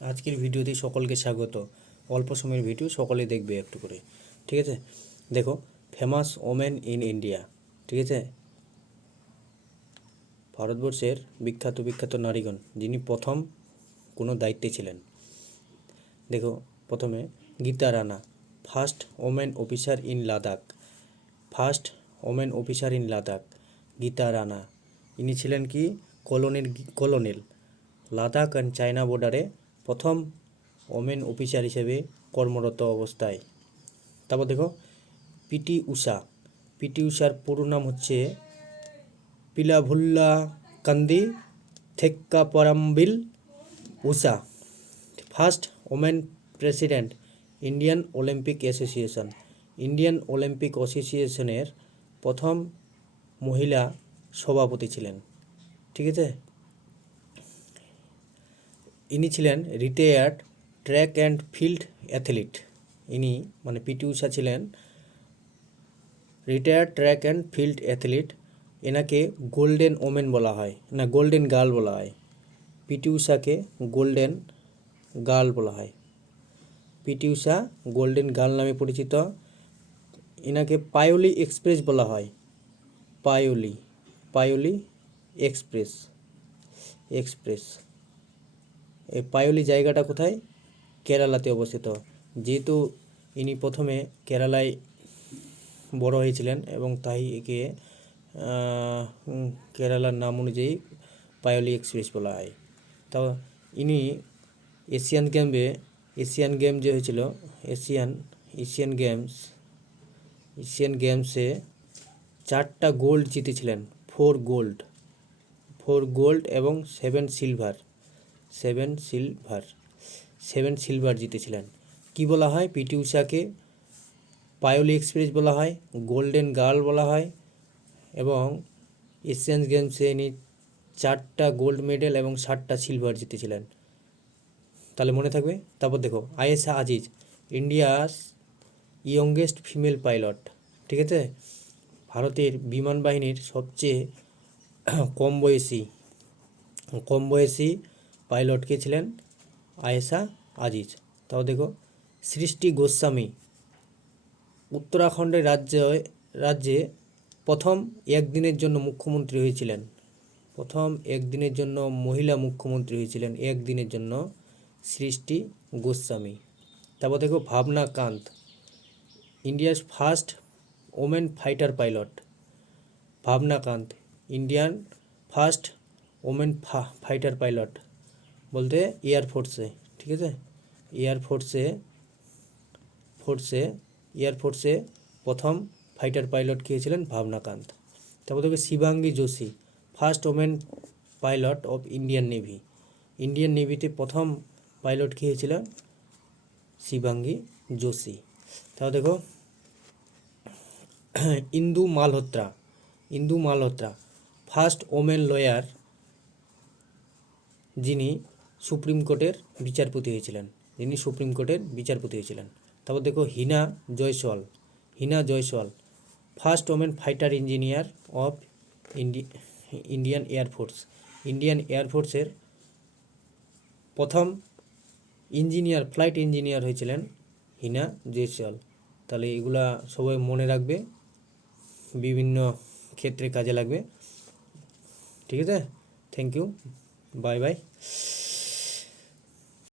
আজকের ভিডিওতে সকলকে স্বাগত। অল্প সময়ের ভিডিও, সকলে দেখবে একটু করে, ঠিক আছে। দেখো, ফেমাস ওমেন ইন ইন্ডিয়া, ঠিক আছে। ভারতবর্ষের বিখ্যাত বিখ্যাত নারীগণ যিনি প্রথম কোনো দায়িত্বে ছিলেন। দেখো, প্রথমে Gita Rana, first women officer in Ladakh. First women officer in Ladakh Gita Rana. ইনি ছিলেন কি কলোনেল লাদাখ অ্যান্ড চায়না বর্ডারে প্রথম ওমেন অফিসার হিসেবে কর্মরত অবস্থায়। তারপর দেখো, পিটি ঊষা। পিটি ঊষার পুরো নাম হচ্ছে Pilavullakandi Thekkeparambil Usha. First women president Indian Olympic Association. Indian Olympic অ্যাসোসিয়েশনের প্রথম মহিলা সভাপতি ছিলেন, ঠিক আছে। ইনি ছিলেন retired track and field athlete. ইনি মানে পিটি ঊষা ছিলেন retired track and field athlete. এনাকে গোল্ডেন ওমেন বলা হয়, না গোল্ডেন গার্ল বলা হয়। পিটি ঊষাকে গোল্ডেন গার্ল বলা হয়। পিটি ঊষা গোল্ডেন গার্ল নামে পরিচিত। এনাকে পায়োলি এক্সপ্রেস বলা হয়। পায়োলি এক্সপ্রেস। এই পায়োলি জায়গাটা কোথায়? কেরালাতে অবস্থিত। যেহেতু ইনি প্রথমে কেরালায় বড় হয়েছিলেন এবং তাই একে কেরালার নাম অনুযায়ী পায়োলি এক্সপ্রেস বলা হয়। তো ইনি এশিয়ান গেম যে হয়েছিল, এশিয়ান গেমসে 4টা গোল্ড জিতেছিলেন। 4 গোল্ড এবং 7 সিলভার জিতেছিলেন। কি বলা হয়? পিটি ঊষাকে পায়োলি এক্সপ্রেস বলা হয়, গোল্ডেন গার্ল বলা হয় এবং এশিয়ান গেমসে ইনি 4টা গোল্ড মেডেল এবং 7টা সিলভার জিতেছিলেন। তাহলে মনে থাকবে। তারপর দেখো, Ayesha Aziz, India's youngest female pilot, ঠিক আছে। ভারতের বিমান বাহিনীর সবচেয়ে কম বয়সী পাইলট কে ছিলেন? আয়েশা আজিজ। তাও দেখো, সৃষ্টি গোস্বামী, উত্তরাখণ্ডের রাজ্যে প্রথম একদিনের জন্য মুখ্যমন্ত্রী হয়েছিলেন। প্রথম একদিনের জন্য মহিলা মুখ্যমন্ত্রী হয়েছিলেন একদিনের জন্য, সৃষ্টি গোস্বামী। তারপর দেখো, Bhawana Kanth, India's first women fighter pilot. Bhawana Kanth Indian first women fighter pilot বলতে এয়ারফোর্সে, ঠিক আছে। এয়ারফোর্সে প্রথম ফাইটার পাইলট কে ছিলেন? ভাবনা কান্ত। তারপর দেখবে Shivangi Joshi, first women pilot of Indian নেভিতে প্রথম পাইলট কে হয়েছিলেন? শিবাঙ্গী যোশী। তারপর দেখো, Indu Malhotra, first women lawyer যিনি সুপ্রিম কোর্টের বিচারপতি হয়েছিলেন। তারপর দেখো, Heena Jaiswal, first women fighter engineer of Indian এয়ারফোর্সের প্রথম ফ্লাইট ইঞ্জিনিয়ার হয়েছিলেন হিনা জয়সওয়াল। তাহলে এগুলা সবাই মনে রাখবে, বিভিন্ন ক্ষেত্রে কাজে লাগবে, ঠিক আছে। Thank you, bye by.